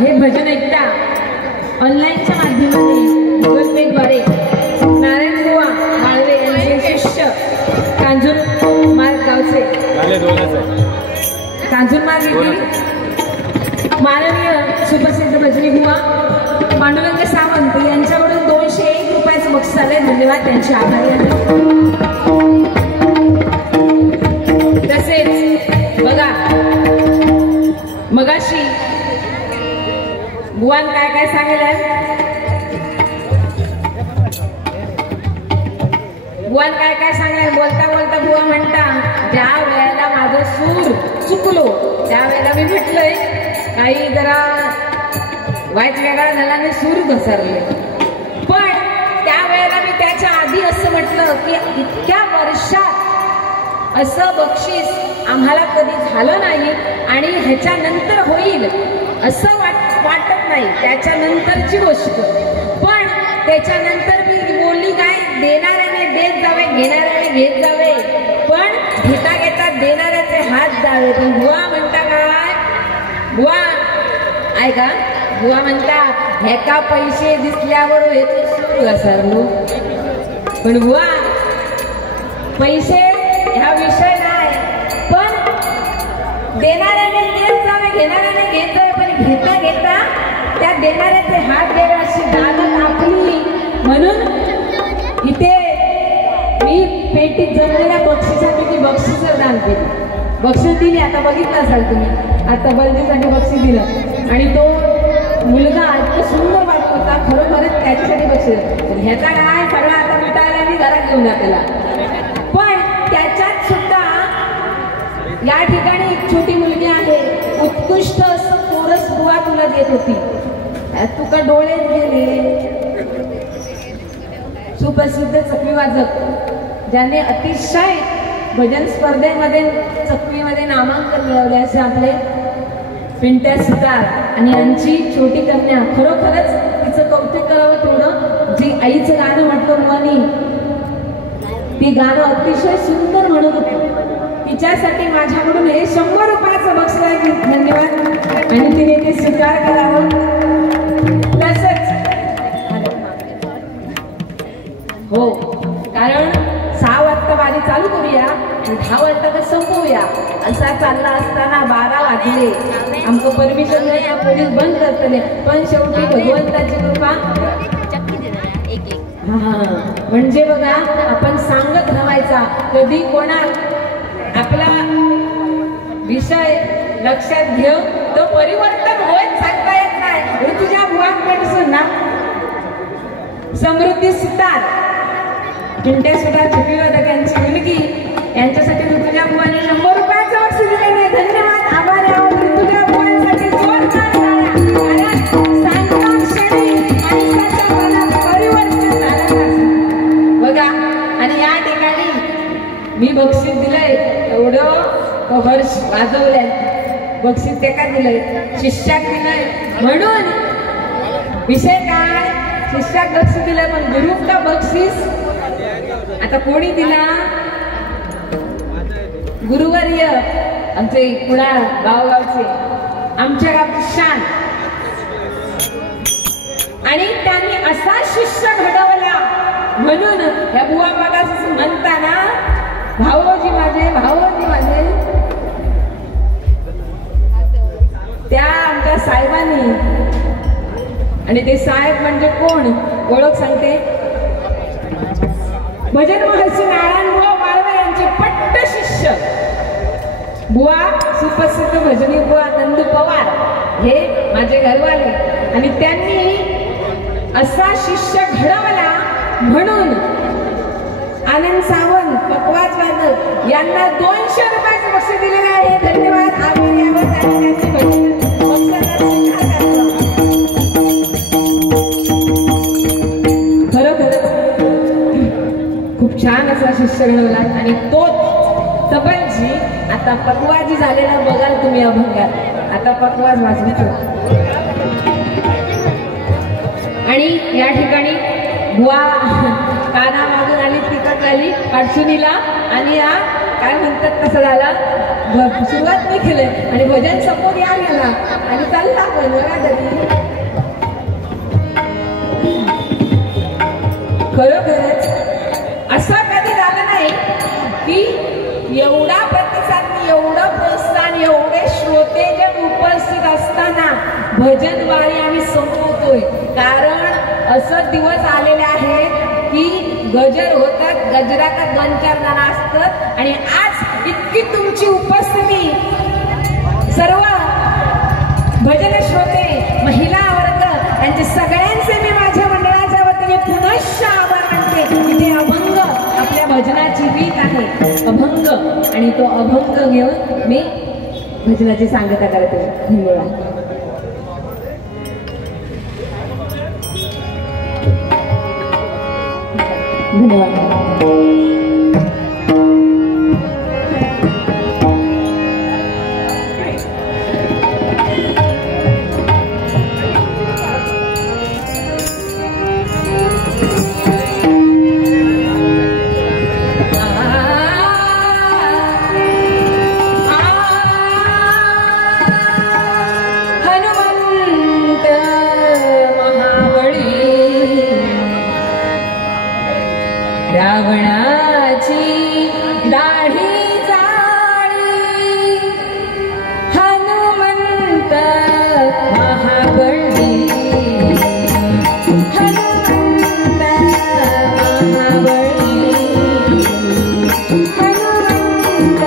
हे भजन ऐकता ऑनलाईनच्या माध्यमाने गुगल पे द्वारे नारायण बुवा माळवे यांचे शिष्य कांजूरमार्ग गावचे कांजूरमार्ग येथील माननीय सुप्रसिद्ध भजनी बुवा पांडुरंग सावंत यांच्याकडून 201 रुपयाचं बक्षीस आले. धन्यवाद, त्यांचे आभारी आहे. तसेच बघा मगाशी बुवान काय काय सांगितलं. बुवान काय काय सांगितलं. बोलता बोलता बुवा म्हणता ज्या वेळेला माझं सूर चुकलो त्यावेळेला मी म्हटलंय काही जरा वाईट वेगळा झाला नाही, सूर घसरले. पण त्यावेळेला मी त्याच्या आधी असं म्हटलं की इतक्या वर्षात असं बक्षीस आम्हाला कधी झालं नाही आणि ह्याच्यानंतर होईल असं वाटत नाही. त्याच्यानंतरची गोष्ट. पण त्याच्यानंतर मी बोलली काय, देणाऱ्याने देत जावे, घेणाऱ्याने घेत जावे, पण घेता घेता देणाऱ्याचे हात जावे. पण बुवा म्हणता काय, बुवा ऐका, बुवा म्हणता ह्याका पैसे दिसल्यावर ह्याचे सूर घसरलो. पण बुवा पैसे ह्या विषय नाही, पण देणाऱ्याने देत जावे, घेणाऱ्याने घेत जावे, पण घेता घेता त्या देणाऱ्याचे हात द्यावे अशी दानत आपली. म्हणून इथे मी पेटीत जमलेल्या बक्षिसापैकी बक्षीस दान केली, बक्षीस दिली. आता बघितलं असाल तुम्ही, आता बलजीसाठी बक्षीस दिलं आणि तो मुलगा इतकं सुंदर वाटत होता, खरोखरच त्याच्यासाठी बक्षीस. ह्याचा काय सगळा आता मिटायला मी घरात घेऊन जातेला. पण त्याच्यात सुद्धा या ठिकाणी एक छोटी मुलगी आहे, उत्कृष्ट असं कोरस बुवा तुला देत होती. तुका डोळे गेले. सुप्रसिद्ध चकवी वाजक ज्याने अतिशय भजन स्पर्धेमध्ये चकवीमध्ये नामांकन मिळवले असे आपले पिंट्या सुतार आणि यांची छोटी कन्या. खरोखरच तिचं कौतुक करावं तेवढं. जी आईचं गाणं म्हटलं मुलांनी, ती गाणं अतिशय सुंदर म्हणत होती. तिच्यासाठी माझ्याकडून हे 100 रुपयाचं बक्षीस आहे. धन्यवाद आणि तिने ते स्वीकार करावं. तसंच हो, कारण 6 वाजता वारी चालू करूया आणि 10 वाजता संपवूया. असा चालला असताना 12 वाजले. आमचं परमिशन नाही, पोलीस बंद करतले. पण शेवटी भगवंताची कृपा. म्हणजे बघा आपण सांगत राहायचा, कधी कोणा आपला विषय लक्षात घेऊ तो परिवर्तन होत सांगता येत नाही. तुझ्या बुवांकडसून ना समृद्धी सुतार, पिंट्या सुतार चकवी वादकांची मुलगी, यांच्यासाठी ऋतुजा बुवांनी 100 रुपयाचं बक्षीस दिलेलं आहे. धन्यवाद, आभारी आहोत ऋतुजा बुवांसाठी. जोरदार टाळ्या. कारण सांगता क्षणी माणसाच्या मनात परिवर्तन झालं बघा. आणि या ठिकाणी मी बक्षीस दिलंय, एवढं हर्ष वाजवलंय. बक्षीस ते का दिलंय, शिष्याक दिलंय. म्हणून विषय काय, शिष्याक बक्षीस दिलंय, पण गुरुला बक्षीस आता कोणी दिला, गुरुवर्य आमचे कुणाल गावगावचे, आमच्या गावची शान. आणि त्यांनी असा शिष्य घडवला. म्हणून ह्या बुवा बघा म्हणताना भाऊजी माझे, भाऊजी माझे, त्या आमच्या साहेबांनी. आणि ते साहेब म्हणजे कोण, ओळख सांगते, भजन महर्षी नारायण बुवा माळवे यांचे पट्ट शिष्य बुवा सुप्रसिद्ध भजनी बुवा नंदू पवार, हे माझे घरवाले. आणि त्यांनी असा शिष्य घडवला. म्हणून आनंद सावंत पकवाज वादक यांना 200 रुपयाचं बक्षीस दिलेलं आहे. धन्यवाद, आभारी आहोत. खरोखरच खूप छान असा शिष्य घडवला. आणि तोच तबलजी आता पकवाजी झालेला बघाल तुम्ही अभंगात. आता पकवाज वाजवतो. आणि या ठिकाणी बुवा काना मागून आली, तिकट आली अडचणीला. आणि या काय म्हणतात तसं झालं. सुरुवात मी केली आणि भजन समोर या गेला आणि चालला पण बघा तरी. खरोखरच असं कधी झालं नाही की एवढा प्रतिसाद, एवढं प्रोत्साहन, एवढे श्रोते जर उपस्थित असताना भजन वारी आम्ही संपवतोय. कारण असं दिवस आलेले आहेत की गजर होतात, गजरात 2-4 जण असतात आणि आज इतकी तुमची उपस्थिती, सर्व भजन श्रोते, महिला वर्ग यांचे सगळ्यांचे मी माझ्या मंडळाच्या वतीने पुनश्च आभार मानते. इथे अभंग आपल्या भजनाची रीत आहे, अभंग, आणि तो अभंग घेऊन मी भजनाची सांगता करते. धन्यवाद. धन्यवाद. रावणाची दाढी जाळी, हनुमंत महाबळी, हनुमंत महाबळी, हनुमंत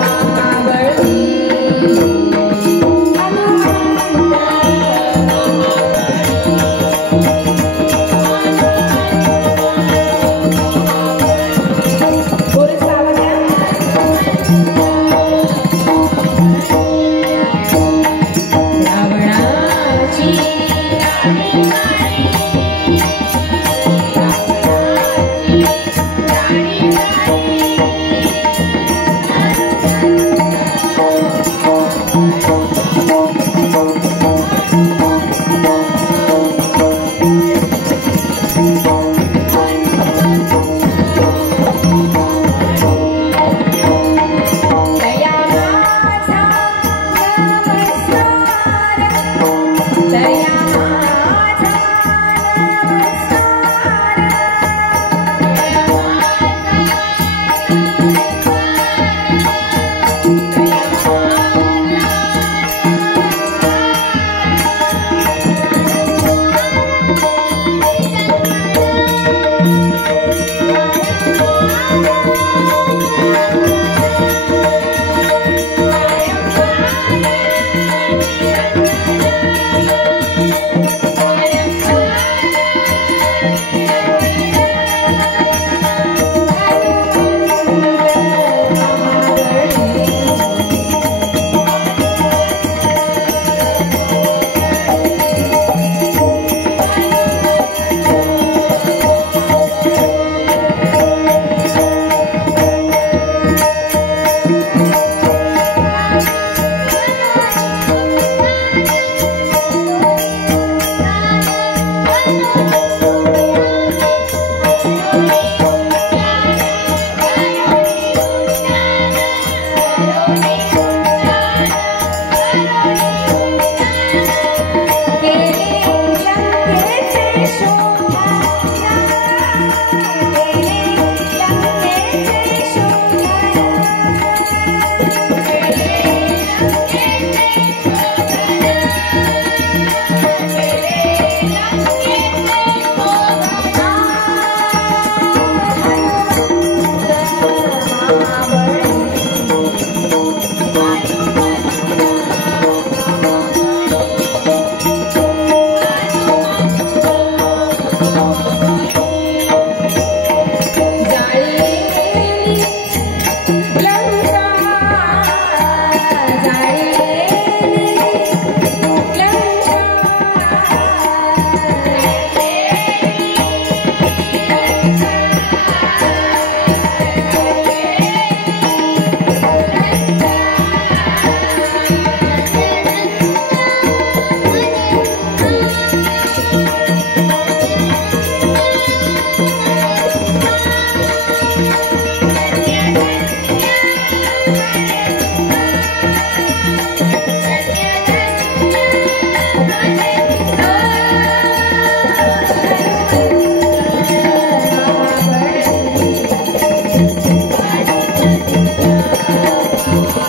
महाबळी,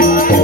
रे